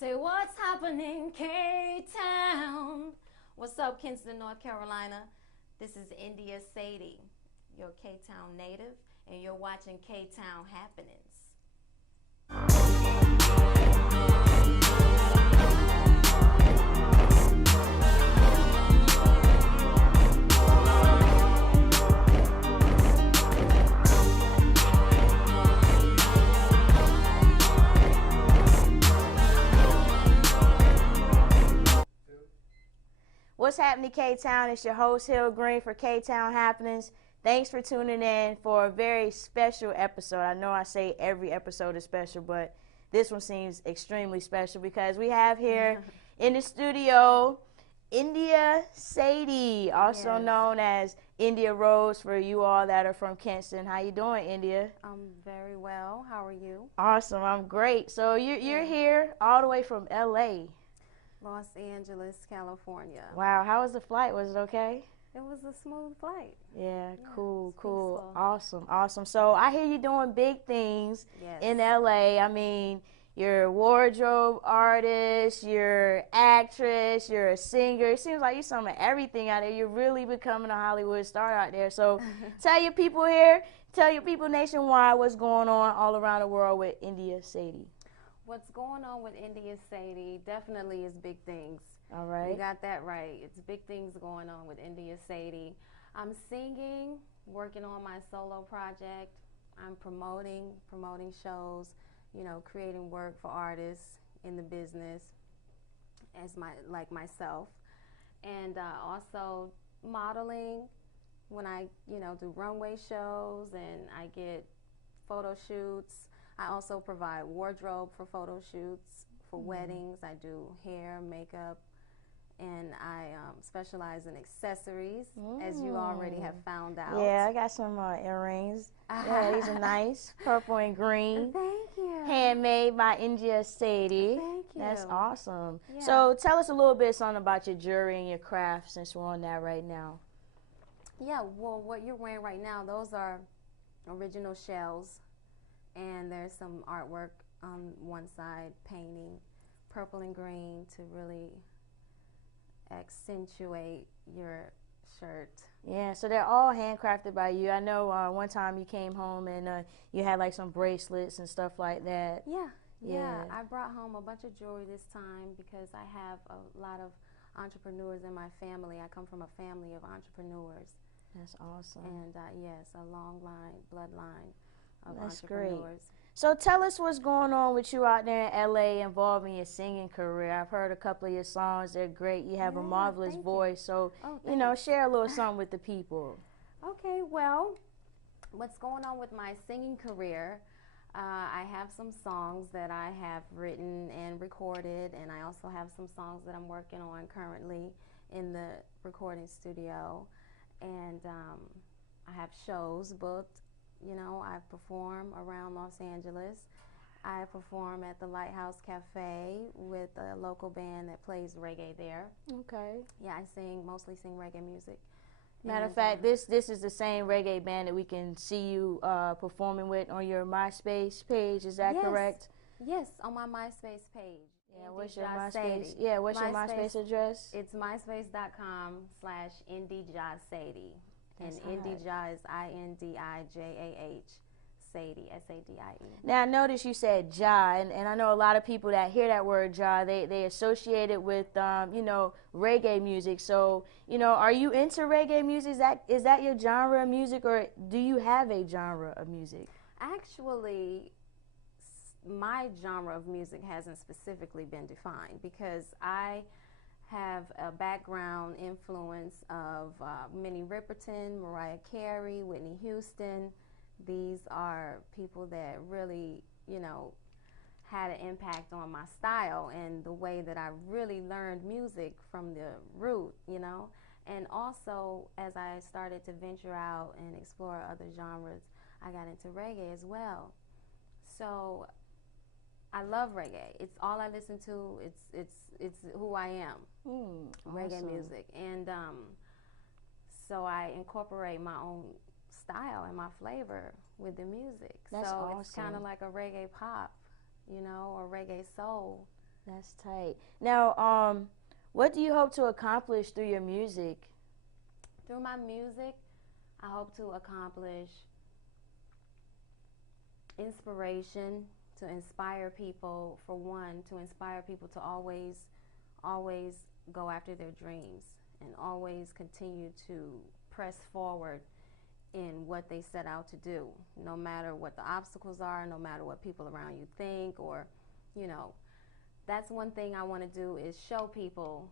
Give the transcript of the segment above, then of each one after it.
Say what's happening, K-Town? What's up, Kinston, North Carolina? This is Indijah Sadie, your K-Town native, and you're watching K-Town Happenings. What's happening, K-Town? It's your host, Hil Greene for K-Town Happenings. Thanks for tuning in for a very special episode. I know I say every episode is special, but this one seems extremely special because we have here in the studio Indijah Sadie, also known as India Rose for you all that are from Kinston. How you doing, India? I'm very well. How are you? Awesome. I'm great. So you're here all the way from L.A., Los Angeles, California. Wow, how was the flight? Was it okay? It was a smooth flight. Yeah, cool. Peaceful. Awesome. So I hear you doing big things in LA. I mean, you're a wardrobe artist, you're an actress, you're a singer. It seems like you're some of everything out there. You're really becoming a Hollywood star out there. So tell your people here, tell your people nationwide what's going on all around the world with Indijah Sadie. What's going on with Indijah Sadie definitely is big things. All right. You got that right. It's big things going on with Indijah Sadie. I'm singing, working on my solo project. I'm promoting shows, creating work for artists in the business as like myself. And also modeling when I, do runway shows and I get photo shoots. I also provide wardrobe for photo shoots, for weddings. I do hair, makeup, and I specialize in accessories, as you already have found out. Yeah, I got some earrings. Yeah, these are nice, purple and green. Thank you. Handmade by Indijah Sadie. Thank you. That's awesome. Yeah. So tell us a little bit something about your jewelry and your craft, since we're on that right now. Yeah, well, what you're wearing right now, those are original shells. And there's some artwork on one side, painting purple and green to really accentuate your shirt. Yeah, so they're all handcrafted by you. I know one time you came home and you had like some bracelets and stuff like that. Yeah. I brought home a bunch of jewelry this time because I have a lot of entrepreneurs in my family. I come from a family of entrepreneurs. That's awesome. And yes, a long bloodline. That's great. So tell us what's going on with you out there in L.A. involving your singing career. I've heard a couple of your songs. They're great. You have a marvelous voice. So, share a little something with the people. Okay, well, what's going on with my singing career, I have some songs that I have written and recorded, and I also have some songs that I'm working on currently in the recording studio. And I have shows booked. I perform around Los Angeles. I perform at the Lighthouse Cafe with a local band that plays reggae there. Okay. Yeah, I mostly sing reggae music. Matter of fact, this is the same reggae band that we can see you performing with on your MySpace page. Is that correct? Yes, on my MySpace page. Yeah, what's your MySpace? Yeah, what's your MySpace address? It's myspace.com/Indijah Sadie. And Indijah is Indijah, Sadie, Sadie. Now, I noticed you said Jah, and I know a lot of people that hear that word Jah, they associate it with, reggae music. So, are you into reggae music? Is that your genre of music, or do you have a genre of music? Actually, my genre of music hasn't specifically been defined because I have a background influence of Minnie Riperton, Mariah Carey, Whitney Houston. These are people that really, had an impact on my style and the way that I really learned music from the root, And also, as I started to venture out and explore other genres, I got into reggae as well. So I love reggae. It's all I listen to. It's who I am. Reggae music. And so I incorporate my own style and my flavor with the music. That's so awesome. It's kind of like a reggae pop, or reggae soul. That's tight. Now, what do you hope to accomplish through your music? Through my music, I hope to accomplish inspiration, to inspire people, for one, to inspire people to always go after their dreams and always continue to press forward in what they set out to do, no matter what the obstacles are, no matter what people around you think, or, you know, that's one thing I want to do, is show people,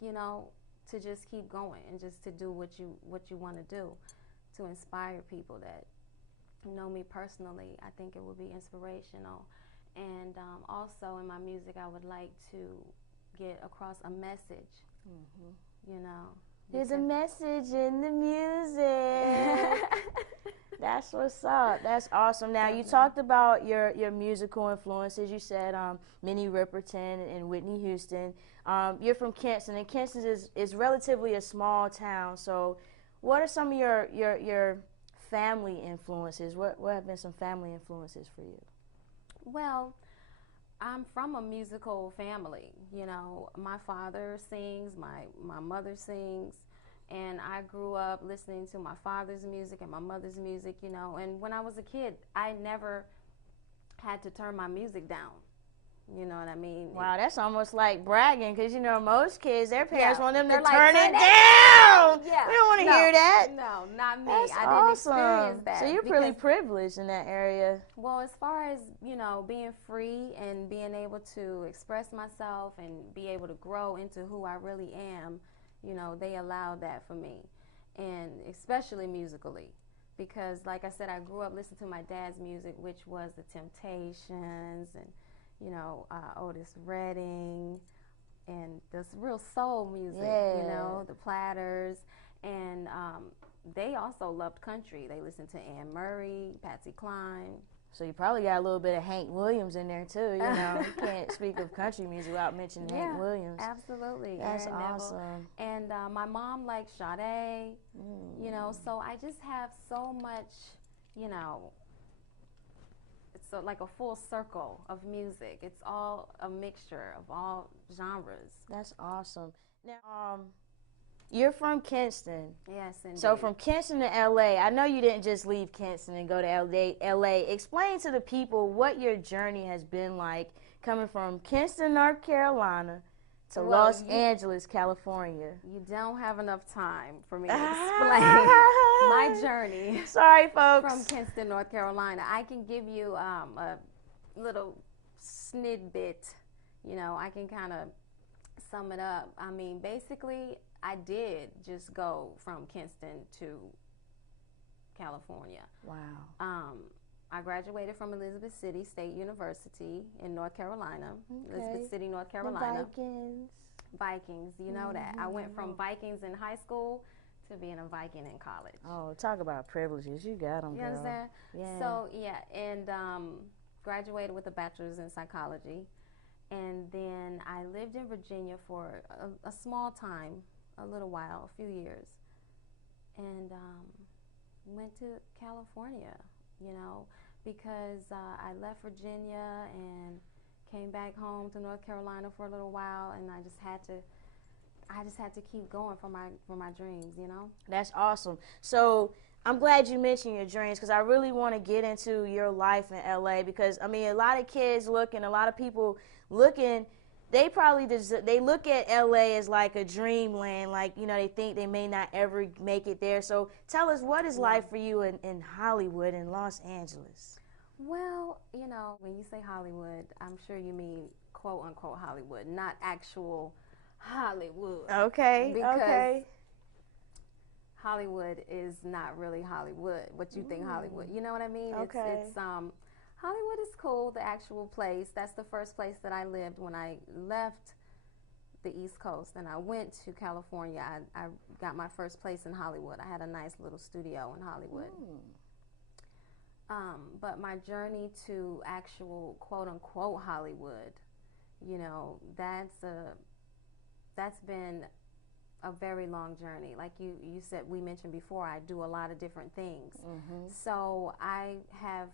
you know, to just keep going and just to do what you want to do, to inspire people that know me personally. I think it would be inspirational. And also in my music, I would like to get across a message, you know. There's a message in the music. That's what's up. That's awesome. Now, you talked about your musical influences. You said Minnie Riperton and Whitney Houston. You're from Kinston, and Kinston is relatively a small town. So what are some of your family influences? What have been some family influences for you? Well, I'm from a musical family. You know, my father sings, my mother sings, and I grew up listening to my father's music and my mother's music, you know. And when I was a kid, I never had to turn my music down. You know what I mean? Wow, that's almost like bragging, because, you know, most kids, their parents want them to like, turn it down. Yeah. We don't want to hear that. No, not me. That's I awesome. didn't experience that. So you're pretty privileged in that area. Well, as far as, you know, being free and being able to express myself and be able to grow into who I really am, you know, they allowed that for me, and especially musically. Because, like I said, I grew up listening to my dad's music, which was the Temptations and, you know, Otis Redding, and this real soul music, you know, the Platters, and they also loved country. They listened to Anne Murray, Patsy Cline. So you probably got a little bit of Hank Williams in there too, you know. You can't speak of country music without mentioning Hank Williams. Absolutely. That's Aaron awesome. Neville. And my mom liked Sade, you know, so I just have so much, you know, so like a full circle of music. It's all a mixture of all genres. That's awesome. Now, you're from Kinston. Yes, indeed. So from Kinston to LA, I know you didn't just leave Kinston and go to LA. Explain to the people what your journey has been like coming from Kinston, North Carolina to Los Angeles, California. You don't have enough time for me to explain my journey. Sorry, folks. From Kinston, North Carolina. I can give you a little snidbit. You know, I can kind of sum it up. I mean, basically, I did just go from Kinston to California. Wow. I graduated from Elizabeth City State University in North Carolina. Okay. Elizabeth City, North Carolina. The Vikings, you know that. I went from Vikings in high school to being a Viking in college. Oh, talk about privileges. You got them, girl. You understand? Yeah. So, yeah, and graduated with a bachelor's in psychology. And then I lived in Virginia for a small time, a little while, a few years. And went to California, you know, because I left Virginia and came back home to North Carolina for a little while, and I just had to keep going for my dreams, you know. That's awesome. So I'm glad you mentioned your dreams, because I really want to get into your life in LA, because I mean, a lot of kids looking, a lot of people looking, they probably they look at LA as like a dreamland, like, you know, they think they may not ever make it there. So tell us, what is life for you in Hollywood, in Los Angeles? Well, you know, when you say Hollywood, I'm sure you mean quote unquote Hollywood, not actual Hollywood. Okay. Because Hollywood is not really Hollywood, what you think Hollywood. You know what I mean? Okay. It's Hollywood is cool, the actual place. That's the first place that I lived when I left the East Coast and I went to California. I got my first place in Hollywood. I had a nice little studio in Hollywood. But my journey to actual quote-unquote Hollywood, you know, that's been a very long journey. Like you said, we mentioned before, I do a lot of different things. So I have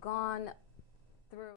gone